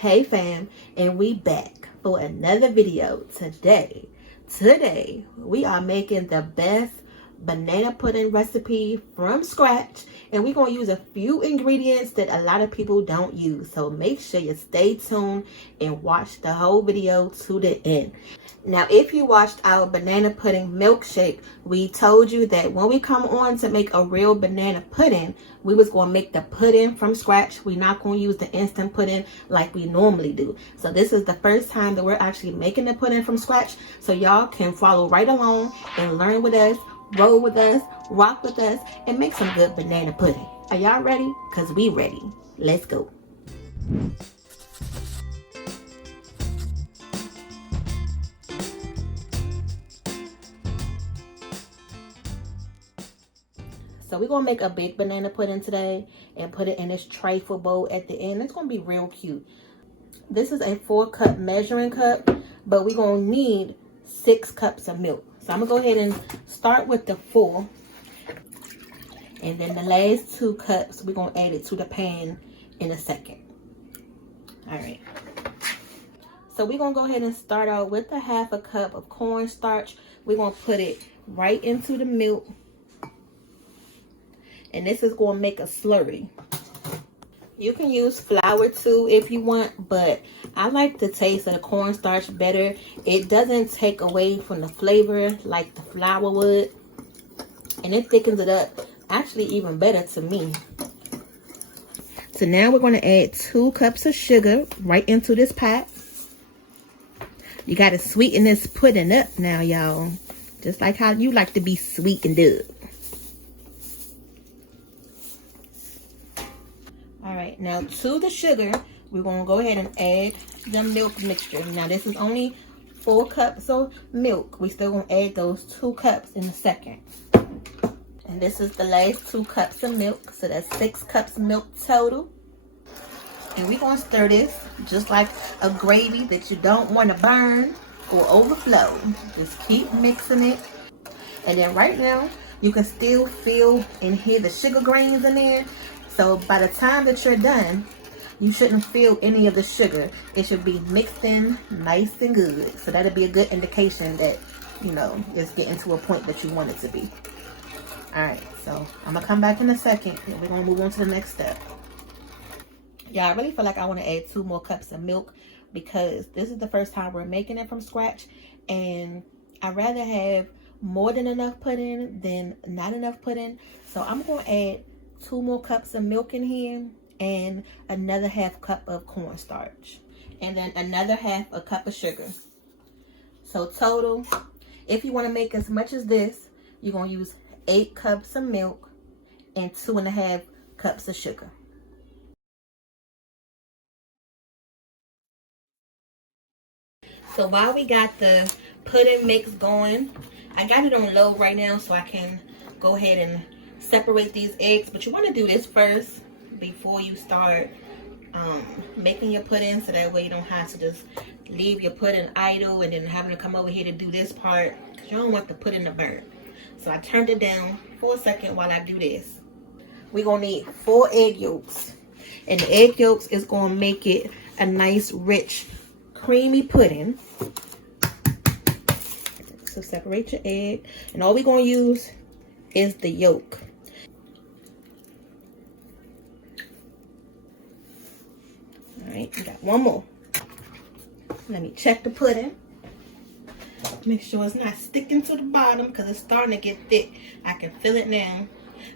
Hey fam, and we back for another video today. Today, we are making the best banana pudding recipe from scratch, and we're going to use a few ingredients that a lot of people don't use. So make sure you stay tuned and watch the whole video to the end. Now, if you watched our banana pudding milkshake, we told you that when we come on to make a real banana pudding, we was going to make the pudding from scratch. We're not going to use the instant pudding like we normally do. So this is the first time that we're actually making the pudding from scratch. So y'all can follow right along and learn with us, roll with us, rock with us, and make some good banana pudding. Are y'all ready? Because we ready. Let's go. So we're going to make a big banana pudding today and put it in this trifle bowl at the end. It's going to be real cute. This is a 4-cup measuring cup, but we're going to need 6 cups of milk. So I'm going to go ahead and start with the 4. And then the last 2 cups, we're going to add it to the pan in a second. All right. So we're going to go ahead and start out with a 1/2 cup of cornstarch. We're going to put it right into the milk. And this is going to make a slurry. You can use flour too if you want, but I like the taste of the cornstarch better. It doesn't take away from the flavor like the flour would. And it thickens it up actually even better to me. So now we're going to add 2 cups of sugar right into this pot. You got to sweeten this pudding up now, y'all. Just like how you like to be sweetened up. Alright, now to the sugar, we're going to go ahead and add the milk mixture. Now this is only 4 cups of milk. We still going to add those 2 cups in a second. And this is the last 2 cups of milk. So that's 6 cups of milk total. And we're going to stir this just like a gravy that you don't want to burn or overflow. Just keep mixing it. And then right now, you can still feel and hear the sugar grains in there. So by the time that you're done, you shouldn't feel any of the sugar. It should be mixed in nice and good. So that'll be a good indication that, you know, it's getting to a point that you want it to be. All right, so I'm going to come back in a second and we're going to move on to the next step. Yeah, I really feel like I want to add 2 more cups of milk because this is the first time we're making it from scratch. And I'd rather have more than enough pudding than not enough pudding. So I'm going to add 2 more cups of milk in here and another 1/2 cup of cornstarch and then another 1/2 cup of sugar. So total, if you want to make as much as this, you're going to use 8 cups of milk and 2.5 cups of sugar. So while we got the pudding mix going, I got it on low right now so I can go ahead and separate these eggs. But you want to do this first before you start making your pudding, so that way you don't have to just leave your pudding idle and then having to come over here to do this part, because you don't want the pudding to burn. So I turned it down for a second while I do this. We're going to need 4 egg yolks. And the egg yolks is going to make it a nice, rich, creamy pudding. So separate your egg. And all we're going to use is the yolk. Alright, we got 1 more. Let me check the pudding. Make sure it's not sticking to the bottom because it's starting to get thick. I can feel it now.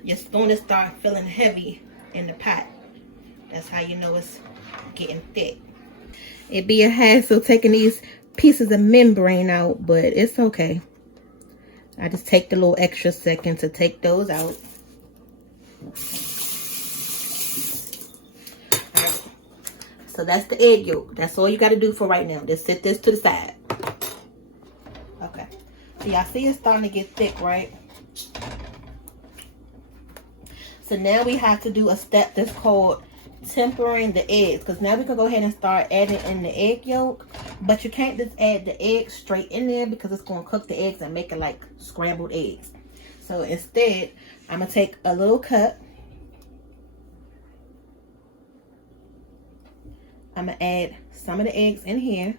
You're going to start feeling heavy in the pot. That's how you know it's getting thick. It'd be a hassle taking these pieces of membrane out, but it's okay. I just take the little extra second to take those out. Alright. So that's the egg yolk. That's all you got to do for right now. Just set this to the side. Okay. So y'all see it's starting to get thick, right? So now we have to do a step that's called tempering the eggs, because now we can go ahead and start adding in the egg yolk, but you can't just add the eggs straight in there because it's going to cook the eggs and make it like scrambled eggs. So instead, I'm going to take a little cup I'm gonna add some of the eggs in here.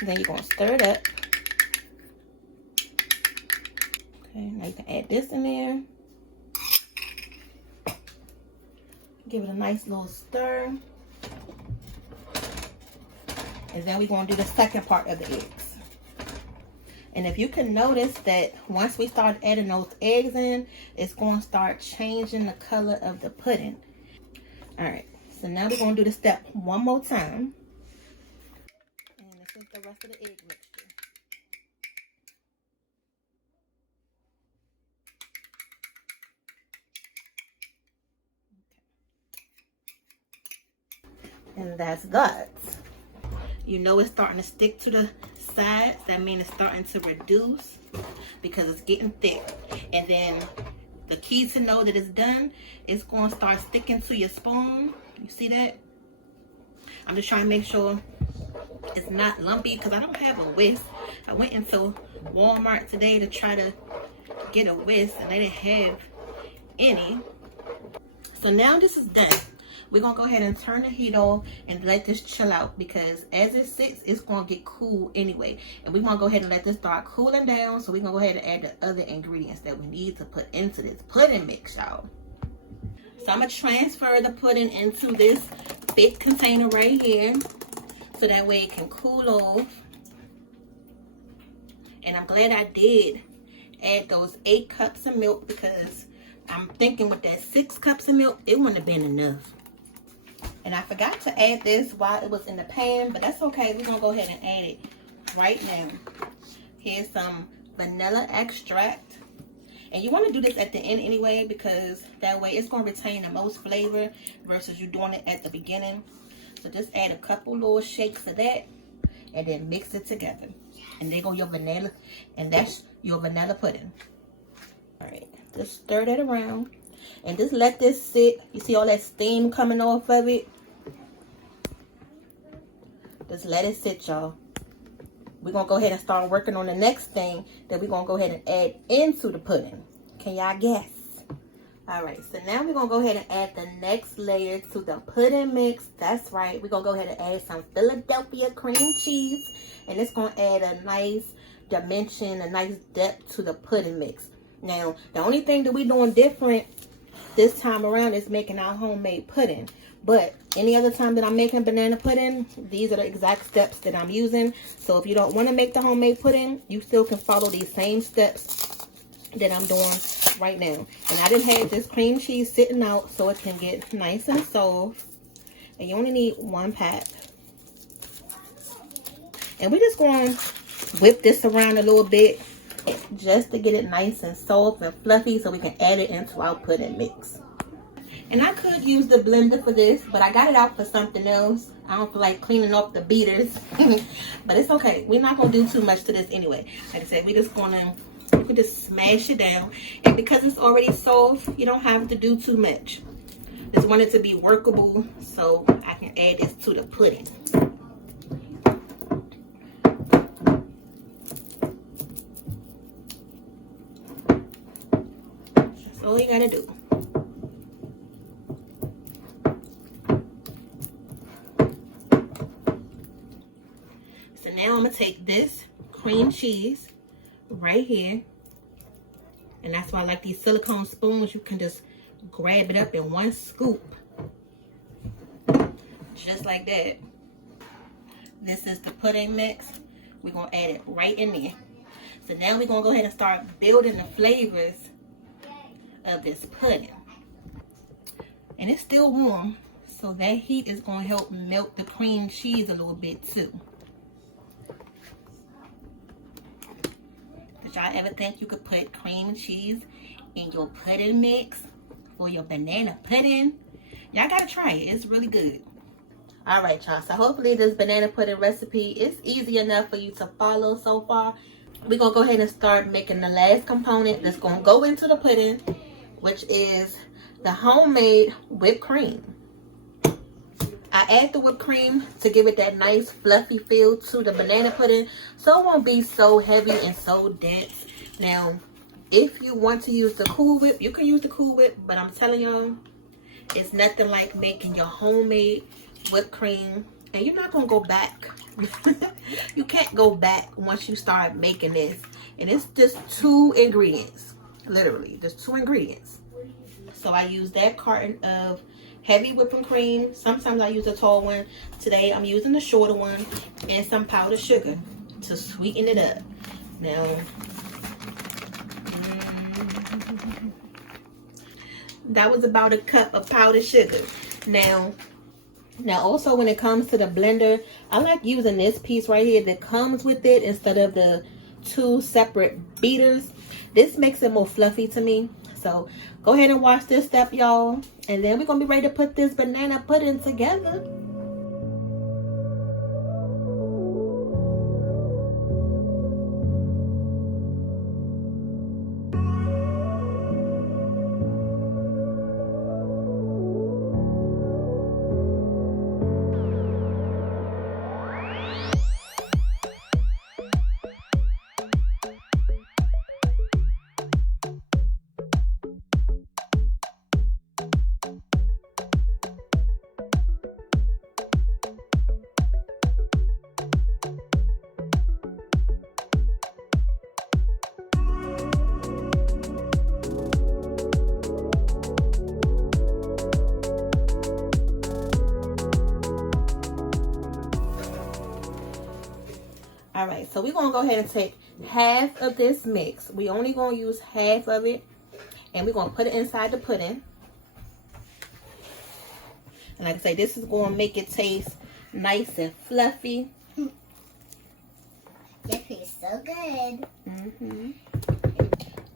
And then you're gonna stir it up. Okay, now you can add this in there. Give it a nice little stir. And then we're gonna do the second part of the eggs. And if you can notice that once we start adding those eggs in, it's gonna start changing the color of the pudding. All right, so now we're gonna do the step one more time. And this is the rest of the egg mixture. And that's that. You know it's starting to stick to the sides. That means it's starting to reduce because it's getting thick. And then the key to know that it's done, it's going to start sticking to your spoon. You see that? I'm just trying to make sure it's not lumpy because I don't have a whisk. I went into Walmart today to try to get a whisk and they didn't have any. So now this is done. We're going to go ahead and turn the heat off and let this chill out because as it sits, it's going to get cool anyway. And we're going to go ahead and let this start cooling down. So we're going to go ahead and add the other ingredients that we need to put into this pudding mix, y'all. So I'm going to transfer the pudding into this big container right here so that way it can cool off. And I'm glad I did add those 8 cups of milk because I'm thinking with that 6 cups of milk, it wouldn't have been enough. And I forgot to add this while it was in the pan, but that's okay. We're going to go ahead and add it right now. Here's some vanilla extract. And you want to do this at the end anyway because that way it's going to retain the most flavor versus you doing it at the beginning. So just add a couple little shakes of that and then mix it together. And there go your vanilla, and that's your vanilla pudding. All right, just stir that around and just let this sit. You see all that steam coming off of it? Just let it sit, y'all. We're going to go ahead and start working on the next thing that we're going to go ahead and add into the pudding. Can y'all guess? All right, so now we're going to go ahead and add the next layer to the pudding mix. That's right. We're going to go ahead and add some Philadelphia cream cheese. And it's going to add a nice dimension, a nice depth to the pudding mix. Now, the only thing that we're doing different this time around is making our homemade pudding. But any other time that I'm making banana pudding, these are the exact steps that I'm using. So if you don't want to make the homemade pudding, you still can follow these same steps that I'm doing right now. And I didn't have this cream cheese sitting out so it can get nice and soft. And you only need 1 pack. And we're just going to whip this around a little bit just to get it nice and soft and fluffy so we can add it into our pudding mix. And I could use the blender for this, but I got it out for something else. I don't feel like cleaning up the beaters. But it's okay. We're not going to do too much to this anyway. Like I said, we're just going to, you can just smash it down. And because it's already soft, you don't have to do too much. Just want it to be workable so I can add this to the pudding. That's all you got to do. Now I'm going to take this cream cheese right here. And that's why I like these silicone spoons. You can just grab it up in 1 scoop. Just like that. This is the pudding mix. We're going to add it right in there. So now we're going to go ahead and start building the flavors of this pudding. And it's still warm. So that heat is going to help melt the cream cheese a little bit too. Did y'all ever think you could put cream cheese in your pudding mix or your banana pudding? Y'all gotta try it. It's really good. All right, y'all. So hopefully this banana pudding recipe is easy enough for you to follow so far. We're gonna go ahead and start making the last component that's gonna go into the pudding, which is the homemade whipped cream. I add the whipped cream to give it that nice fluffy feel to the banana pudding so it won't be so heavy and so dense. Now, if you want to use the Cool Whip, you can use the Cool Whip, but I'm telling y'all, It's nothing like making your homemade whipped cream. And you're not gonna go back. You can't go back once you start making this. And it's just 2 ingredients. Literally, just 2 ingredients. So I use that carton of heavy whipping cream. Sometimes I use a tall one. Today I'm using the shorter one. And some powdered sugar to sweeten it up. Now, that was about a cup of powdered sugar. Now also when it comes to the blender, I like using this piece right here that comes with it instead of the 2 separate beaters. This makes it more fluffy to me. So go ahead and watch this step, y'all. And then we're going to be ready to put this banana pudding together. All right, so we're going to go ahead and take half of this mix. We only going to use half of it. And we're going to put it inside the pudding. And like I say, this is going to make it taste nice and fluffy. That tastes so good.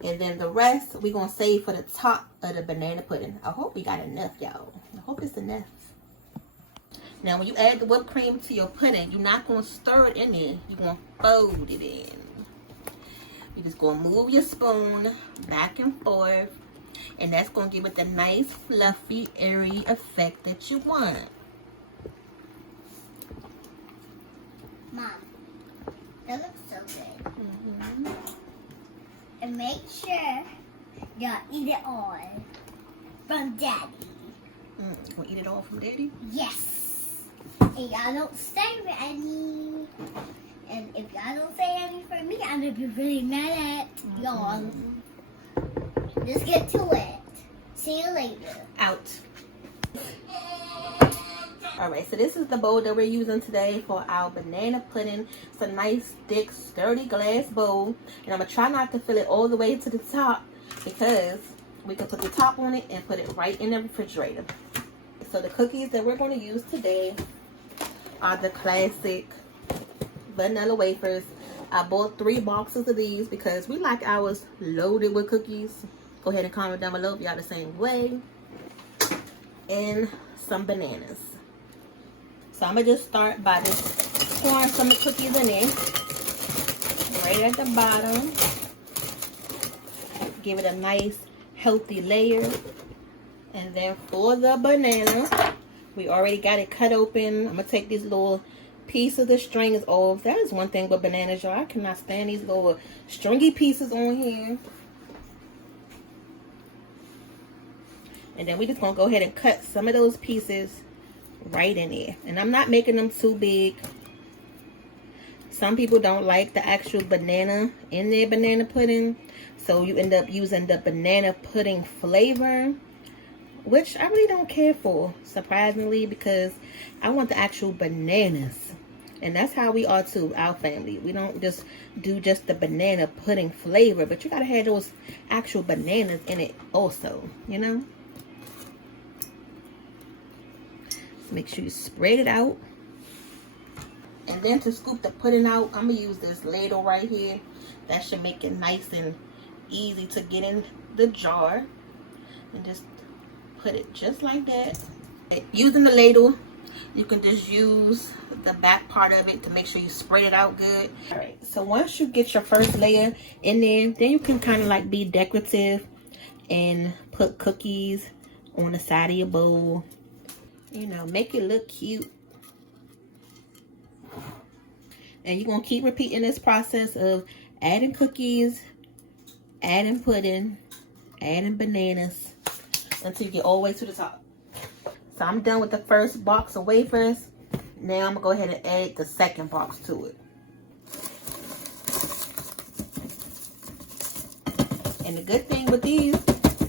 And then the rest, we're going to save for the top of the banana pudding. I hope we got enough, y'all. I hope it's enough. Now, when you add the whipped cream to your pudding, you're not going to stir it in there. You're going to fold it in. You're just going to move your spoon back and forth. And that's going to give it the nice, fluffy, airy effect that you want. Mom, that looks so good. And make sure y'all eat it all from Daddy. You want to eat it all from Daddy? Yes. And y'all don't save any. And if y'all don't say any for me, I'm going to be really mad at y'all. Let's get to it. See you later. Out. Alright, so this is the bowl that we're using today for our banana pudding. It's a nice, thick, sturdy glass bowl. And I'm going to try not to fill it all the way to the top because we can put the top on it and put it right in the refrigerator. So the cookies that we're going to use today are the classic vanilla wafers. I bought 3 boxes of these because we like ours loaded with cookies. Go ahead and comment down below if y'all the same way. And some bananas. So I'm going to just start by just pouring some of the cookies in there. Right at the bottom. Give it a nice healthy layer. And then for the banana, we already got it cut open. I'm going to take these little pieces of the strings off. That is one thing with bananas, y'all. I cannot stand these little stringy pieces on here. And then we just going to go ahead and cut some of those pieces right in there. And I'm not making them too big. Some people don't like the actual banana in their banana pudding. So you end up using the banana pudding flavor, which I really don't care for, surprisingly, because I want the actual bananas. And that's how we are too, our family. We don't just do just the banana pudding flavor, but you gotta have those actual bananas in it also, you know? Make sure you spread it out. And then to scoop the pudding out, I'm gonna use this ladle right here. That should make it nice and easy to get in the jar. And just put it just like that. Using the ladle, you can just use the back part of it to make sure you spread it out good. All right, so once you get your first layer in there, then you can kind of like be decorative and put cookies on the side of your bowl. You know, make it look cute. And you're going to keep repeating this process of adding cookies, adding pudding, adding bananas until you get all the way to the top. So I'm done with the first box of wafers. Now I'm gonna go ahead and add the second box to it. And the good thing with these,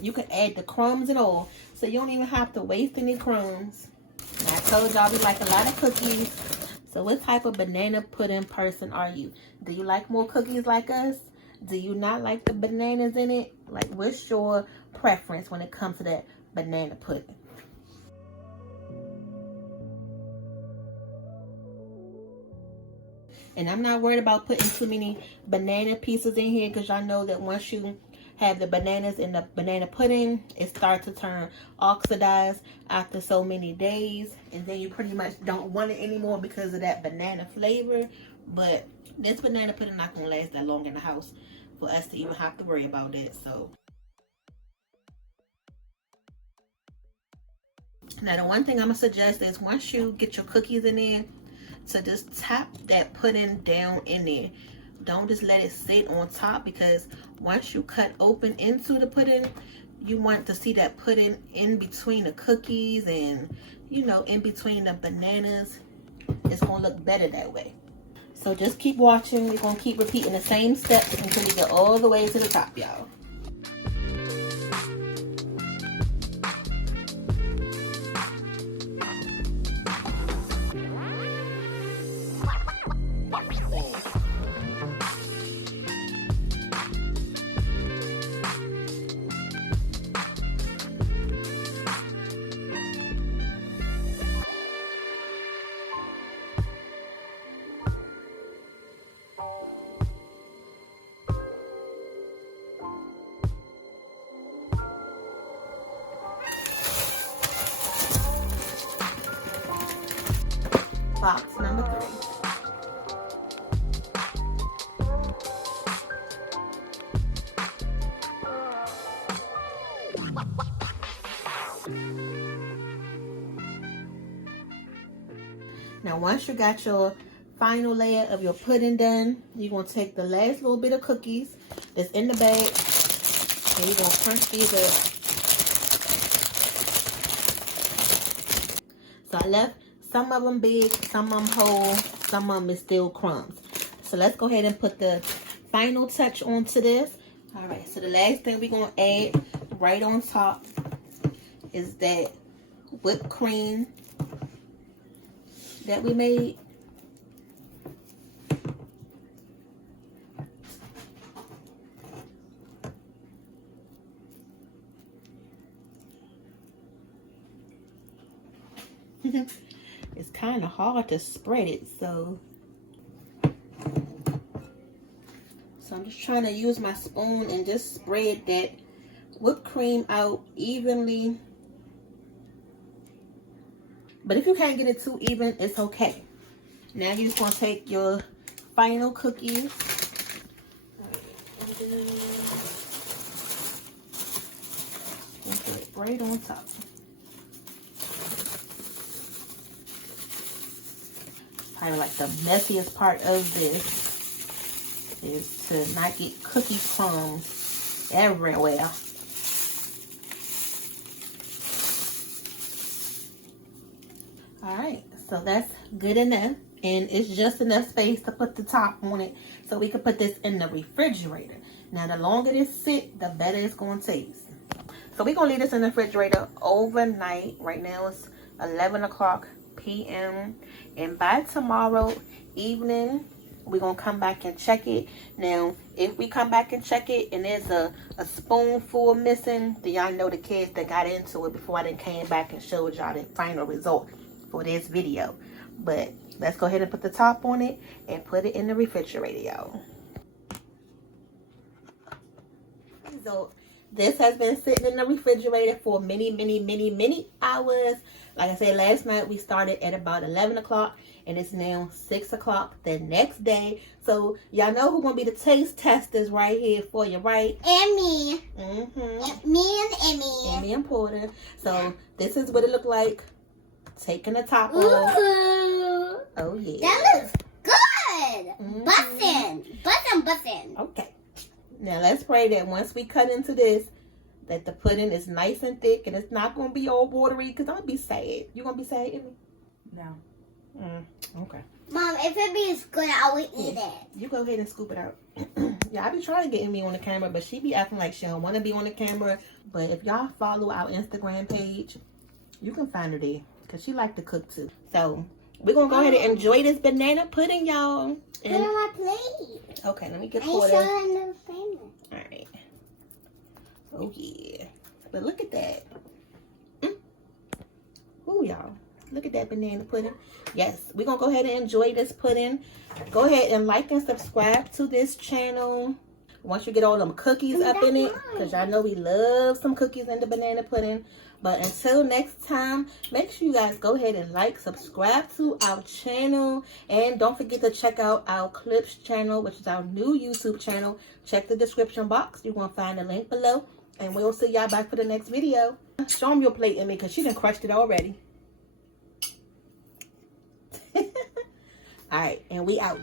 you can add the crumbs and all. So you don't even have to waste any crumbs. And I told y'all we like a lot of cookies. So what type of banana pudding person are you? Do you like more cookies like us? Do you not like the bananas in it? Like, what's your preference when it comes to that banana pudding? And I'm not worried about putting too many banana pieces in here, because y'all know that once you have the bananas in the banana pudding, it starts to turn oxidized after so many days. And then you pretty much don't want it anymore because of that banana flavor. But this banana pudding not going to last that long in the house for us to even have to worry about it. So now the one thing I'm going to suggest is once you get your cookies in there, to just tap that pudding down in there. Don't just let it sit on top, because once you cut open into the pudding, you want to see that pudding in between the cookies and, you know, in between the bananas. It's going to look better that way. So just keep watching. We're going to keep repeating the same steps until we get all the way to the top, y'all. Box number 3. Now once you got your final layer of your pudding done, you're going to take the last little bit of cookies that's in the bag and you're going to crunch these up. So I left some of them big, some of them whole, some of them is still crumbs. So let's go ahead and put the final touch onto this. All right, so the last thing we're going to add right on top is that whipped cream that we made. It's kind of hard to spread it, so I'm just trying to use my spoon and just spread that whipped cream out evenly. But if you can't get it too even, it's okay. Now you're just going to take your final cookies. And then put it right on top. Probably like the messiest part of this is to not get cookie crumbs everywhere. Alright, so that's good enough, and it's just enough space to put the top on it so we can put this in the refrigerator. Now the longer this sit, the better it's going to taste. So we're going to leave this in the refrigerator overnight. Right now it's 11 o'clock p.m. and by tomorrow evening we're going to come back and check it. Now if we come back and check it and there's a spoonful missing, then y'all know the kids that got into it before I then came back and showed y'all the final result for this video. But let's go ahead and put the top on it and put it in the refrigerator, y'all. So this has been sitting in the refrigerator for many hours. Like I said, last night we started at about 11 o'clock and it's now 6 o'clock the next day. So y'all know who's going to be the taste testers right here for you, right? And me. Me and Emmy. Emmy and Porter. So this is what it looked like. Taking the top off. Ooh. Oh yeah. That looks good. Bussin'. Okay. Now let's pray that once we cut into this, that the pudding is nice and thick and it's not going to be all watery because I'm going to be sad. You going to be sad, Emmy? No. Okay. Mom, if it is good, I will eat it. You go ahead and scoop it out. Yeah, I be trying to get Emmy on the camera, but she be acting like she don't want to be on the camera. But if y'all follow our Instagram page, you can find her there because she like to cook too. So we're going to go ahead and enjoy this banana pudding, y'all. Put it on my plate. Okay, let me get I Porter. saw it in the frame. All right. Oh, yeah. But look at that. Ooh, y'all. Look at that banana pudding. Yes, we're going to go ahead and enjoy this pudding. Go ahead and like and subscribe to this channel. Once you get all them cookies up in it, because y'all know we love some cookies in the banana pudding. But until next time, make sure you guys go ahead and like, subscribe to our channel. And don't forget to check out our Clips channel, which is our new YouTube channel. Check the description box. You're going to find the link below. And we'll see y'all back for the next video. Show them your plate, Emmy, because she done crushed it already. All right, and we out.